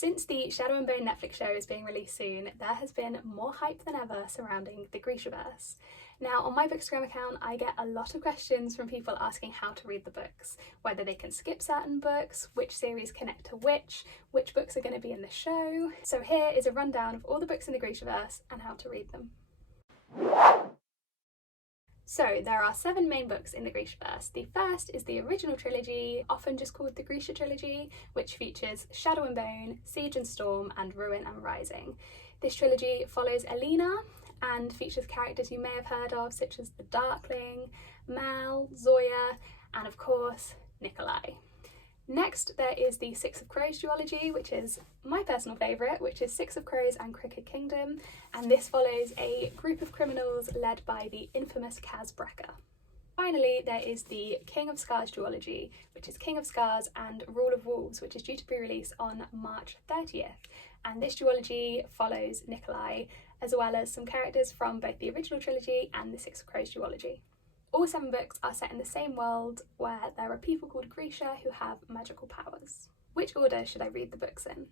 Since the Shadow and Bone Netflix show is being released soon, there has been more hype than ever surrounding the Grishaverse. Now, on my Bookstagram account, I get a lot of questions from people asking how to read the books, whether they can skip certain books, which series connect to which books are going to be in the show. So here is a rundown of all the books in the Grishaverse and how to read them. So there are 7 main books in the Grishaverse. The first is the original trilogy, often just called the Grisha trilogy, which features Shadow and Bone, Siege and Storm, and Ruin and Rising. This trilogy follows Alina and features characters you may have heard of, such as the Darkling, Mal, Zoya, and of course, Nikolai. Next, there is the Six of Crows duology, which is my personal favourite, which is Six of Crows and Crooked Kingdom, and this follows a group of criminals led by the infamous Kaz Brecker. Finally, there is the King of Scars duology, which is King of Scars and Rule of Wolves, which is due to be released on March 30th, and this duology follows Nikolai, as well as some characters from both the original trilogy and the Six of Crows duology. All 7 books are set in the same world where there are people called Grisha who have magical powers. Which order should I read the books in?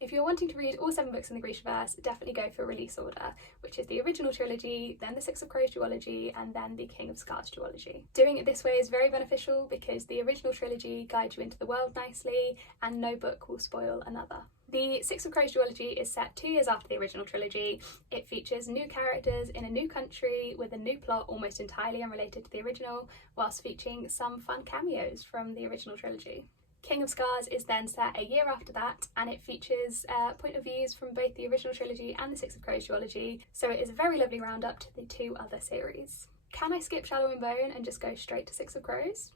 If you're wanting to read all 7 books in the Grishaverse, definitely go for release order, which is the original trilogy, then the Six of Crows duology, and then the King of Scars duology. Doing it this way is very beneficial because the original trilogy guides you into the world nicely, and no book will spoil another. The Six of Crows duology is set 2 years after the original trilogy. It features new characters in a new country with a new plot almost entirely unrelated to the original, whilst featuring some fun cameos from the original trilogy. King of Scars is then set a year after that, and it features point of views from both the original trilogy and the Six of Crows duology, so it is a very lovely roundup to the 2 other series. Can I skip Shadow and Bone and just go straight to Six of Crows?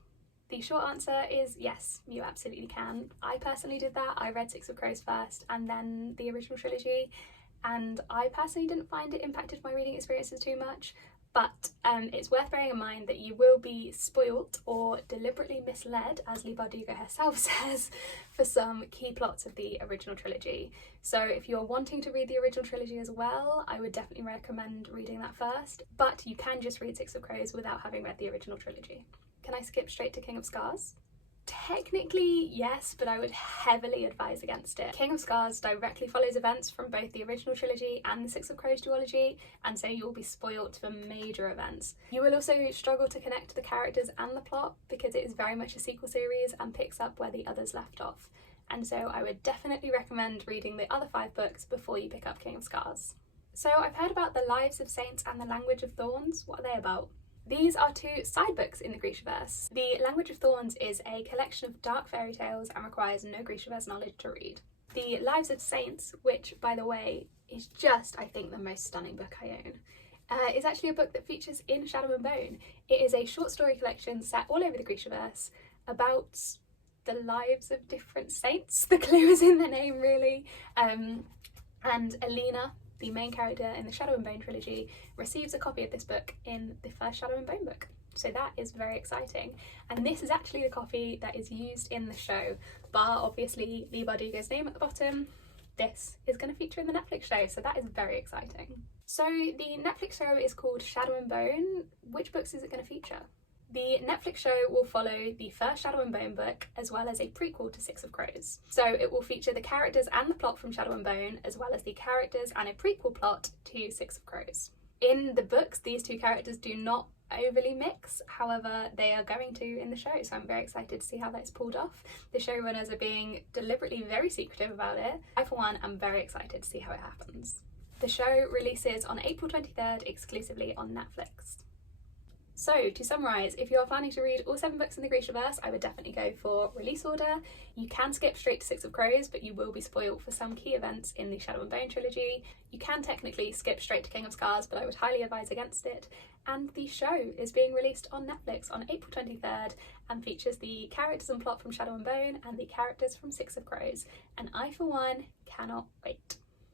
The short answer is yes, you absolutely can. I personally did that. I read Six of Crows first and then the original trilogy, and I personally didn't find it impacted my reading experiences too much, but it's worth bearing in mind that you will be spoilt or deliberately misled, as Leigh Bardugo herself says, for some key plots of the original trilogy. So if you're wanting to read the original trilogy as well, I would definitely recommend reading that first, but you can just read Six of Crows without having read the original trilogy. Can I skip straight to King of Scars? Technically, yes, but I would heavily advise against it. King of Scars directly follows events from both the original trilogy and the Six of Crows duology, and so you will be spoilt for major events. You will also struggle to connect the characters and the plot because it is very much a sequel series and picks up where the others left off. And so I would definitely recommend reading the other 5 books before you pick up King of Scars. So I've heard about the Lives of Saints and the Language of Thorns. What are they about? These are 2 side books in the Grishaverse. The Language of Thorns is a collection of dark fairy tales and requires no Grishaverse knowledge to read. The Lives of Saints, which by the way is just, I think, the most stunning book I own, is actually a book that features in Shadow and Bone. It is a short story collection set all over the Grishaverse about the lives of different saints. The clue is in the name, really. And Alina, the main character in the Shadow and Bone trilogy, receives a copy of this book in the first Shadow and Bone book. So that is very exciting. And this is actually the copy that is used in the show, bar obviously Leigh Bardugo's name at the bottom. This is going to feature in the Netflix show, so that is very exciting. So the Netflix show is called Shadow and Bone. Which books is it going to feature? The Netflix show will follow the first Shadow and Bone book, as well as a prequel to Six of Crows. So it will feature the characters and the plot from Shadow and Bone, as well as the characters and a prequel plot to Six of Crows. In the books, these 2 characters do not overly mix, however they are going to in the show, so I'm very excited to see how that's pulled off. The showrunners are being deliberately very secretive about it. I for one am very excited to see how it happens. The show releases on April 23rd exclusively on Netflix. So to summarise, if you're planning to read all 7 books in the Grishaverse, I would definitely go for release order. You can skip straight to Six of Crows, but you will be spoilt for some key events in the Shadow and Bone trilogy. You can technically skip straight to King of Scars, but I would highly advise against it. And the show is being released on Netflix on April 23rd and features the characters and plot from Shadow and Bone and the characters from Six of Crows. And I, for one, cannot wait.